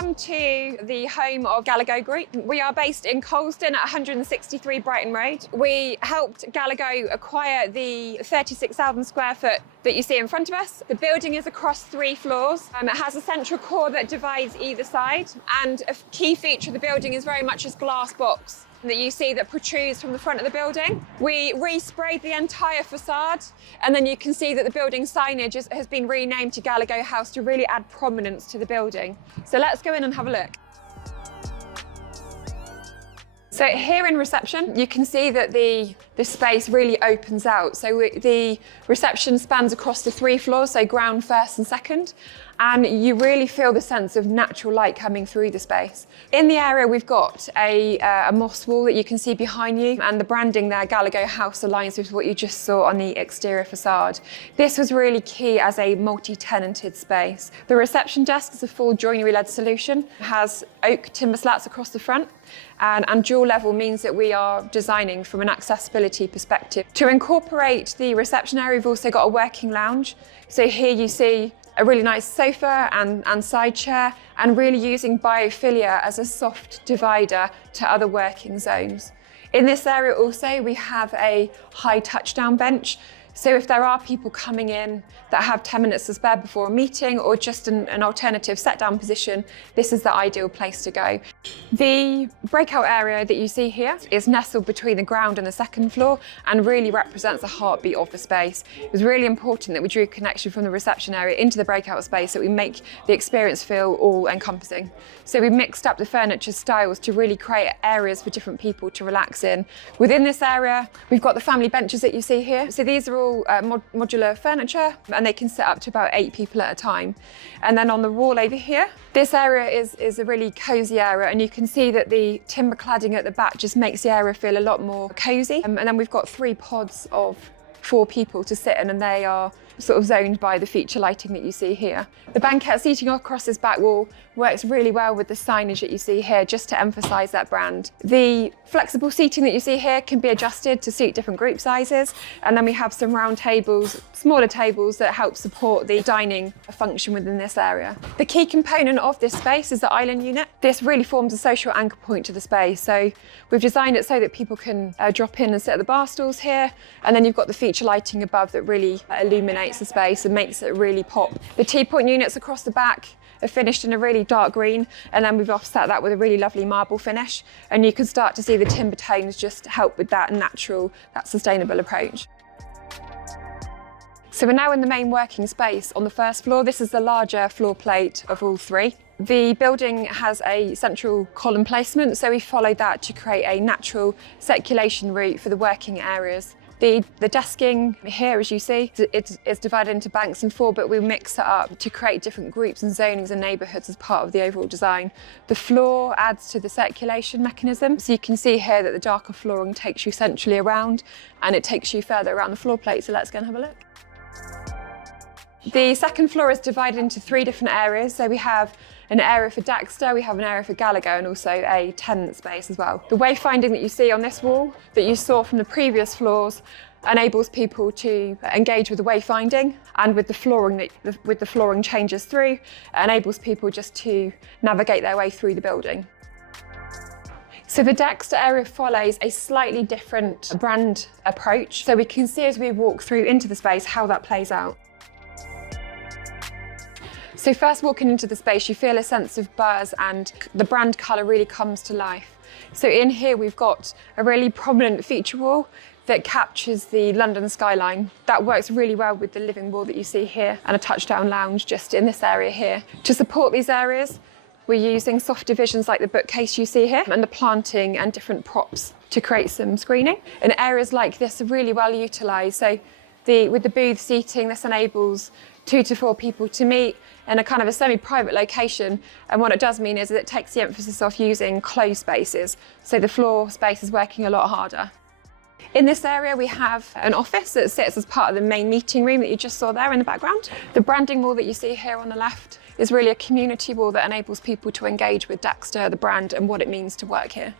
come to the home of Galago Group. We are based in Colston at 163 Brighton Road. We helped Galago acquire the 36,000 square foot that you see in front of us. The building is across 3 floors. It has a central core that divides either side, and a key feature of the building is very much this glass box that you see that protrudes from the front of the building. We resprayed the entire facade, and then you can see that the building signage has been renamed to Galago House to really add prominence to the building. So let's go in and have a look. So here in reception, you can see that the space really opens out. So the reception spans across the 3 floors, so ground, first and second, and you really feel the sense of natural light coming through the space. In the area, we've got a moss wall that you can see behind you, and the branding there, Galago House, aligns with what you just saw on the exterior facade. This was really key as a multi-tenanted space. The reception desk is a full joinery-led solution. It has oak timber slats across the front, and dual level means that we are designing from an accessibility perspective. To incorporate the reception area, we've also got a working lounge. So here you see a really nice sofa and side chair, and really using biophilia as a soft divider to other working zones. In this area also, we have a high touchdown bench. So if there are people coming in that have 10 minutes to spare before a meeting, or just an alternative set-down position, this is the ideal place to go. The breakout area that you see here is nestled between the ground and the second floor, and really represents the heartbeat of the space. It was really important that we drew a connection from the reception area into the breakout space, so we make the experience feel all-encompassing. So we mixed up the furniture styles to really create areas for different people to relax in. Within this area, we've got the family benches that you see here. So these are all modular furniture, and they can sit up to about 8 people at a time. And then on the wall over here, this area is a really cosy area, and you can see that the timber cladding at the back just makes the area feel a lot more cosy. And then we've got 3 pods of 4 people to sit in, and they are sort of zoned by the feature lighting that you see here. The banquette seating across this back wall works really well with the signage that you see here, just to emphasise that brand. The flexible seating that you see here can be adjusted to suit different group sizes, and then we have some round tables, smaller tables that help support the dining function within this area. The key component of this space is the island unit. This really forms a social anchor point to the space, so we've designed it so that people can drop in and sit at the bar stools here, and then you've got the feature lighting above that really illuminates the space and makes it really pop. The T-point units across the back are finished in a really dark green, and then we've offset that with a really lovely marble finish, and you can start to see the timber tones just help with that natural, that sustainable approach. So we're now in the main working space on the first floor. This is the larger floor plate of all 3. The building has a central column placement, so we followed that to create a natural circulation route for the working areas. The desking here, as you see, it's divided into banks and 4, but we mix it up to create different groups and zonings and neighbourhoods as part of the overall design. The floor adds to the circulation mechanism, so you can see here that the darker flooring takes you centrally around, and it takes you further around the floor plate, so let's go and have a look. The second floor is divided into 3 different areas. So we have an area for Daxter, we have an area for Galago, and also a tenant space as well. The wayfinding that you see on this wall that you saw from the previous floors enables people to engage with the wayfinding, and with the flooring with the flooring changes through, it enables people just to navigate their way through the building. So the Daxter area follows a slightly different brand approach, so we can see as we walk through into the space how that plays out. So first walking into the space, you feel a sense of buzz, and the brand colour really comes to life. So in here we've got a really prominent feature wall that captures the London skyline. That works really well with the living wall that you see here, and a touchdown lounge just in this area here. To support these areas, we're using soft divisions like the bookcase you see here, and the planting and different props to create some screening. And areas like this are really well utilised. So with the booth seating, this enables 2 to 4 people to meet in a kind of a semi-private location, and what it does mean is that it takes the emphasis off using closed spaces, so the floor space is working a lot harder. In this area we have an office that sits as part of the main meeting room that you just saw there in the background. The branding wall that you see here on the left is really a community wall that enables people to engage with Daxter, the brand, and what it means to work here.